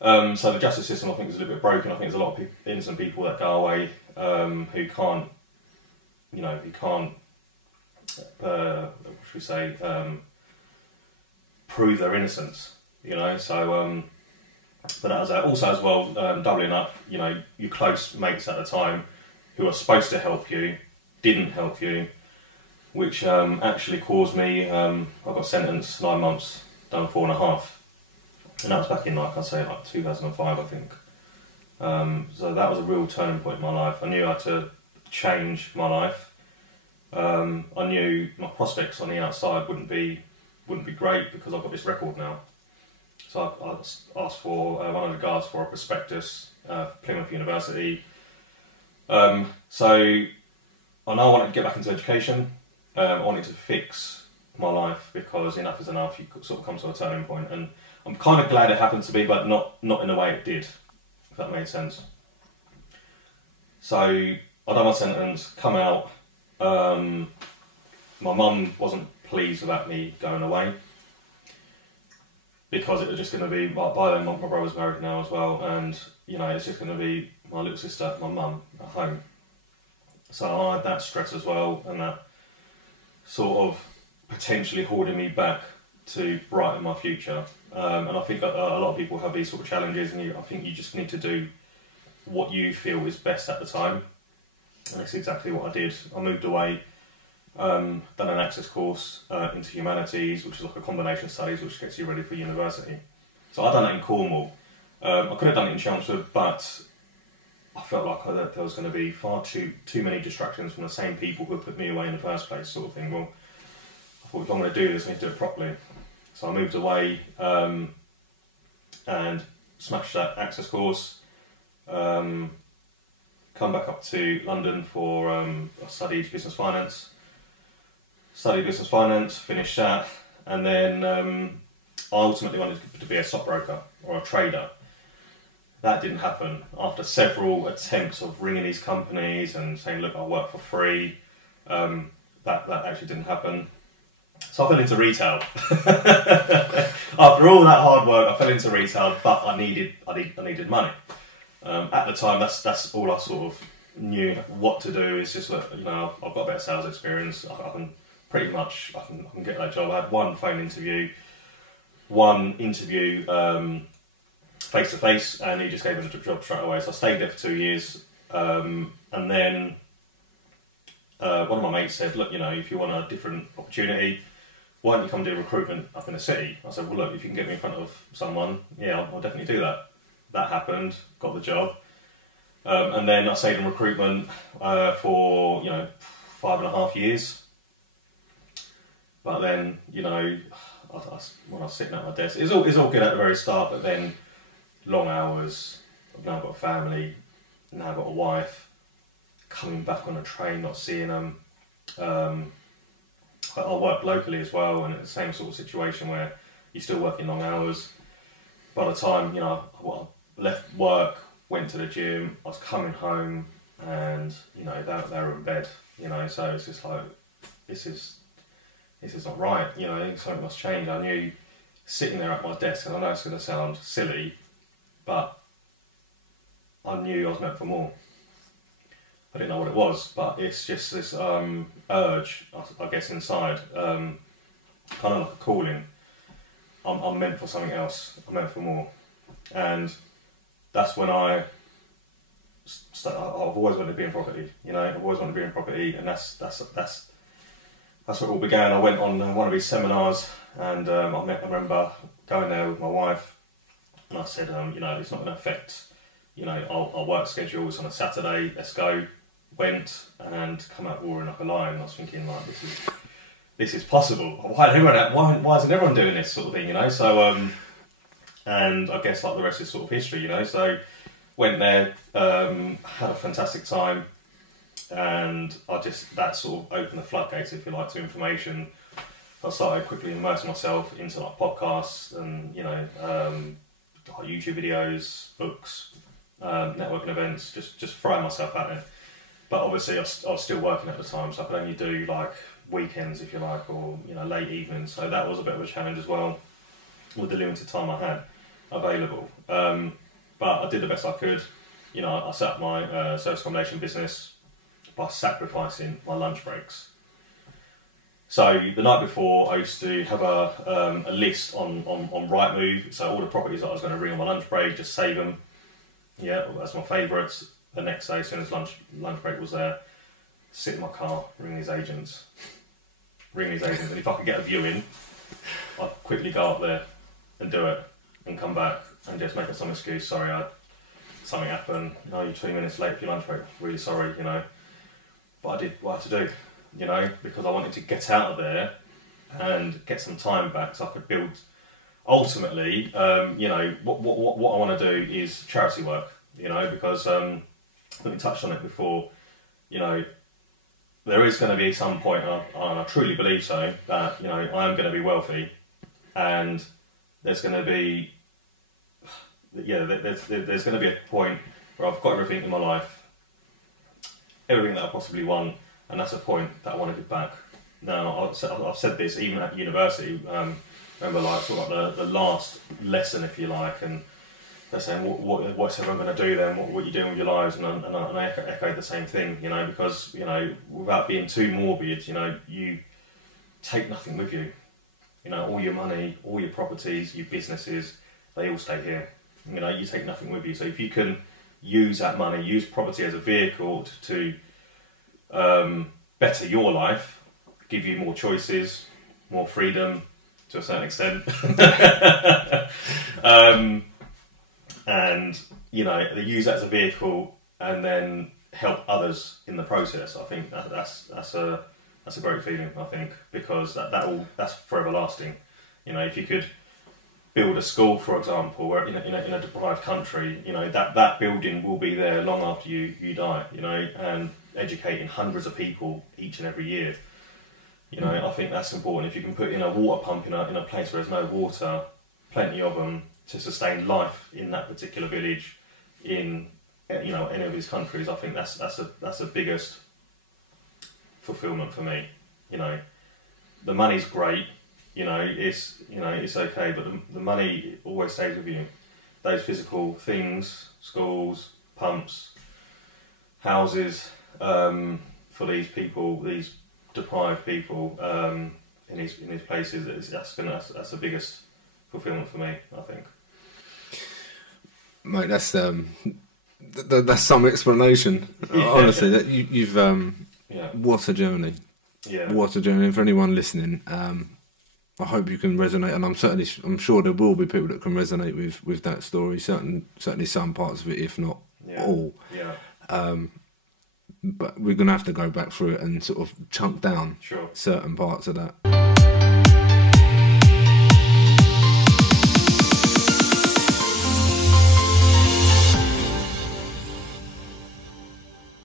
So the justice system, I think, is a little bit broken. I think there's a lot of innocent people that go away who can't, what should we say, prove their innocence. So but that was also as well, doubling up. Your close mates at the time who are supposed to help you didn't help you, which actually caused me. I got sentenced 9 months, done 4.5. And that was back in, like I say, like 2005, I think. So that was a real turning point in my life. I knew I had to change my life. I knew my prospects on the outside wouldn't be great because I've got this record now. So I asked for one of the guards for a prospectus for Plymouth University. So I know I wanted to get back into education. I wanted to fix my life because enough is enough. You sort of come to a turning point, and I'm kind of glad it happened to me, but not in the way it did, if that made sense. So I done my sentence, come out. My mum wasn't pleased about me going away because it was just going to be, by then my brother's married now as well, and it's just going to be my little sister, my mum at home. So I had that stress as well, and that sort of potentially holding me back to brighten my future. And I think a lot of people have these sort of challenges, and I think you just need to do what you feel is best at the time. And that's exactly what I did. I moved away, done an access course into humanities, which is like a combination studies, which gets you ready for university. So I done that in Cornwall. I could have done it in Chelmsford, but I felt like there was going to be far too many distractions from the same people who put me away in the first place, sort of thing. Well, I thought, if I'm going to do this, I need to do it properly. So I moved away and smashed that access course. Come back up to London for I studied business finance. Finished that, and then I ultimately wanted to be a stockbroker or a trader. That didn't happen. After several attempts of ringing these companies and saying, look, I'll work for free, that actually didn't happen. So I fell into retail. After all that hard work, I fell into retail, but I needed money. At the time, that's all I sort of knew what to do. It's just that, I've got a bit of sales experience. I can pretty much I can get that job. I had one phone interview, face to face, and he just gave me the job straight away. So I stayed there for 2 years, and then one of my mates said, look, if you want a different opportunity, why don't you come do recruitment up in the city? I said, well, look, if you can get me in front of someone, yeah, I'll definitely do that. That happened, got the job, and then I stayed in recruitment for 5.5 years. But then, when I was sitting at my desk, it's all good at the very start, but then long hours. I've now got a family, now I've got a wife. Coming back on a train, not seeing them. I work locally as well, and it's the same sort of situation where you're still working long hours. By the time I left work, went to the gym, I was coming home, and they were in bed. So it's just like, this is not right. Something must change. I knew sitting there at my desk, and I know it's going to sound silly, but I knew I was meant for more. I didn't know what it was, but it's just this urge, I guess, inside, kind of like a calling. I'm meant for something else. I'm meant for more, and that's when I've always wanted to be in property. I've always wanted to be in property, and that's where it all began. I went on one of these seminars, and I remember going there with my wife, and I said, it's not going to affect, our work schedule. It's on a Saturday. Let's go. Went and come out roaring like a lion. I was thinking, like, this is possible. Why isn't everyone doing this sort of thing? So and I guess like the rest is sort of history. So went there, had a fantastic time, and that sort of opened the floodgates, if you like, to information. I started quickly immersing myself into like podcasts and YouTube videos, books, networking events, just throwing myself out there. But obviously I was still working at the time, so I could only do like weekends, if you like, or late evenings. So that was a bit of a challenge as well with the limited time I had. available. But I did the best I could. You know, I set up my service accommodation business by sacrificing my lunch breaks. So the night before, I used to have a list on Rightmove. So all the properties that I was going to ring on my lunch break, just save them. Yeah, that's my favourites. The next day, as soon as lunch break was there, sit in my car, ring these agents. And if I could get a viewing, I'd quickly go up there and do it and come back and just make up some excuse. Sorry, something happened. No, you're 20 minutes late for your lunch break. Really sorry, you know. But I did what I had to do, you know, because I wanted to get out of there and get some time back so I could build. Ultimately, you know, what I want to do is charity work, you know, because I think we touched on it before, you know, there is going to be some point, and I truly believe so, that, you know, I am going to be wealthy, and there's going to be, yeah, there's going to be a point where I've got everything in my life, everything that I possibly want, and that's a point that I want to give back. Now, I've said this even at university. Remember, like, sort of like the last lesson, if you like, and they're saying, what's everyone going to do then? What are you doing with your lives? And I echoed the same thing, you know, because, you know, without being too morbid, you know, you take nothing with you. You know, all your money, all your properties, your businesses, they all stay here. You know, you take nothing with you. So if you can use that money, use property as a vehicle to better your life, give you more choices, more freedom to a certain extent, and, you know, they use that as a vehicle and then help others in the process. I think that's a great feeling, I think, because that's forever lasting. You know, if you could build a school, for example, where in a deprived country, you know, that building will be there long after you die, you know, and educating hundreds of people each and every year. You know, I think that's important. If you can put in a water pump in a place where there's no water, plenty of them, to sustain life in that particular village, in, you know, any of these countries, I think that's the biggest fulfillment for me. You know, the money's great. You know, it's okay, but the money always stays with you. Those physical things, schools, pumps, houses, for these people, these deprived people in these places, that's the biggest fulfillment for me, I think. Mate, that's some explanation. Yeah. Honestly, that you've yeah. What a journey! Yeah, what a journey. And for anyone listening, I hope you can resonate, and I'm sure there will be people that can resonate with that story. Certainly some parts of it, if not all. Yeah. But we're going to have to go back through it and sort of chunk down certain parts of that.